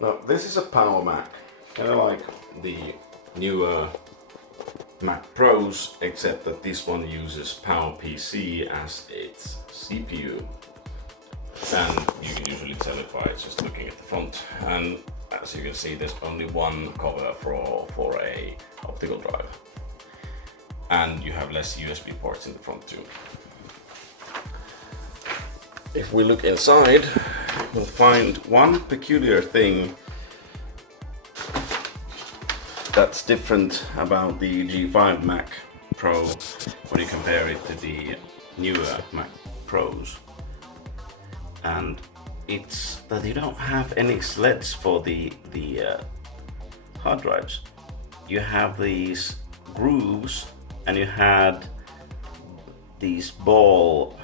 Now this is a Power Mac, kind of like the newer Mac Pros, except that this one uses PowerPC as its CPU. And you can usually tell it by just looking at the front. And as you can see, there's only one cover for a optical drive. And you have less USB ports in the front too. If we look inside, we'll find one peculiar thing that's different about the G5 Mac Pro when you compare it to the newer Mac Pros. And it's that you don't have any sleds for the hard drives. You have these grooves, and you had these ball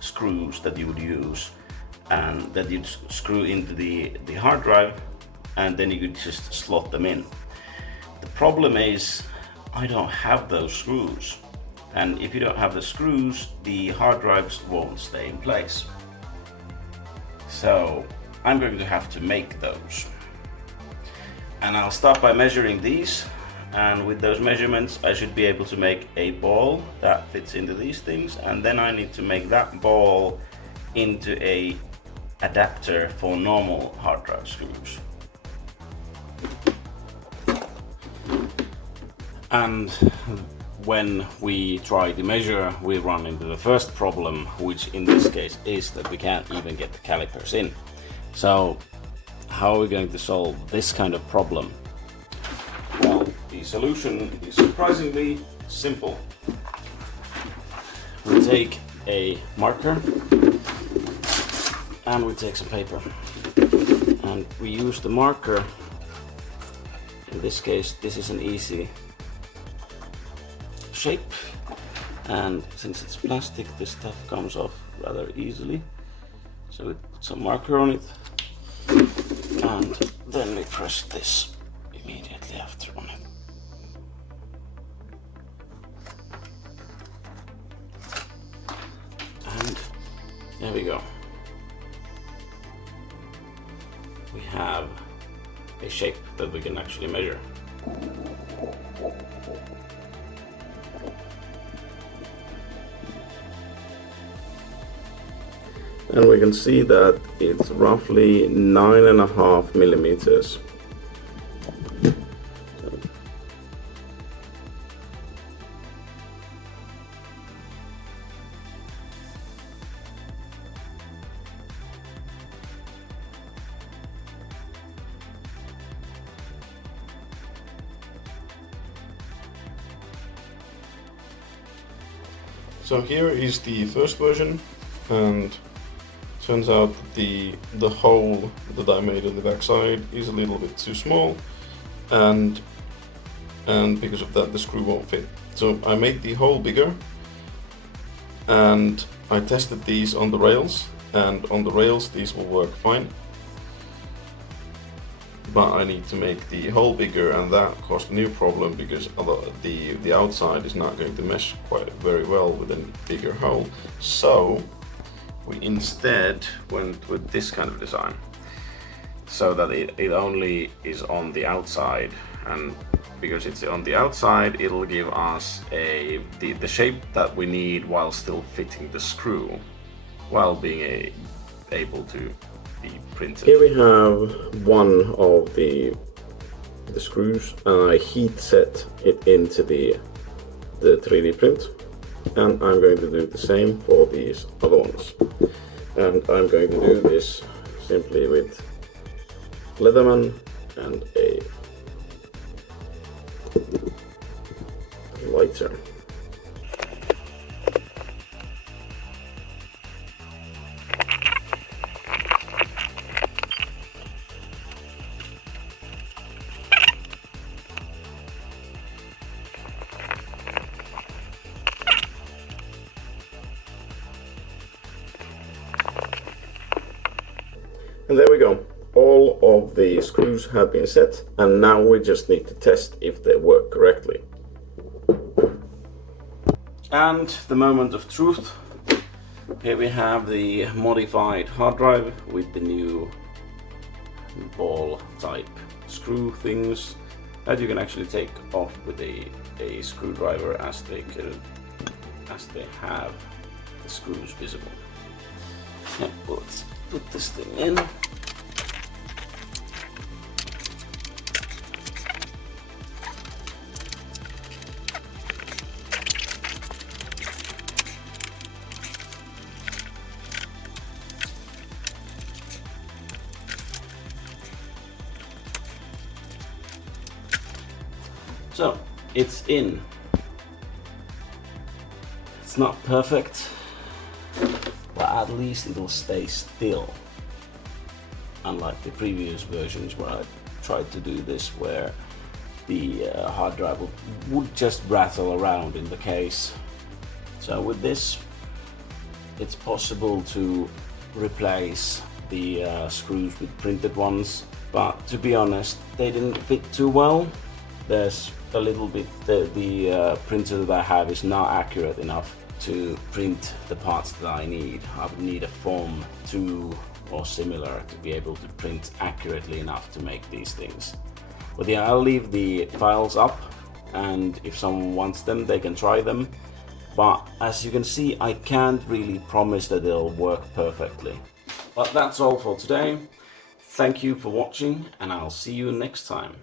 screws that you would use and that you'd screw into the hard drive, and then you could just slot them in. The problem is I don't have those screws, and if you don't have the screws, the hard drives won't stay in place. So I'm going to have to make those. And I'll start by measuring these, and with those measurements I should be able to make a ball that fits into these things, and then I need to make that ball into a adapter for normal hard drive screws. And when we try to measure, we run into the first problem, which in this case is that we can't even get the calipers in. So how are we going to solve this kind of problem? Well, the solution is surprisingly simple. We take a marker and we take some paper, and we use the marker. In this case, this is an easy shape, and since it's plastic, this stuff comes off rather easily. So we put some marker on it, and then we press this immediately after on it. And there we go. We have a shape that we can actually measure. And we can see that it's roughly 9.5 millimeters. So here is the first version, and turns out the hole that I made on the backside is a little bit too small, and because of that the screw won't fit. So I made the hole bigger, and I tested these on the rails, and on the rails these will work fine. But I need to make the hole bigger, and that caused a new problem because the outside is not going to mesh quite very well with a bigger hole. So we instead went with this kind of design, so that it only is on the outside, and because it's on the outside, it'll give us the shape that we need while still fitting the screw, while being able to be printed. Here we have one of the screws, and I heat set it into the 3D print. And I'm going to do the same for these other ones. And I'm going to do this simply with Leatherman and a lighter. And there we go. All of the screws have been set, and now we just need to test if they work correctly. And the moment of truth. Here we have the modified hard drive with the new ball type screw things that you can actually take off with a screwdriver, as they have the screws visible. Yeah, well, let's put this thing in. So it's in. It's not perfect, but at least it'll stay still. Unlike the previous versions where I tried to do this, where the hard drive would just rattle around in the case. So with this, it's possible to replace the screws with printed ones, but to be honest, they didn't fit too well. There's a little bit, the printer that I have is not accurate enough to print the parts that I need. I would need a Form 2 or similar to be able to print accurately enough to make these things. But yeah, I'll leave the files up, and if someone wants them, they can try them. But as you can see, I can't really promise that they'll work perfectly. But that's all for today. Thank you for watching, and I'll see you next time.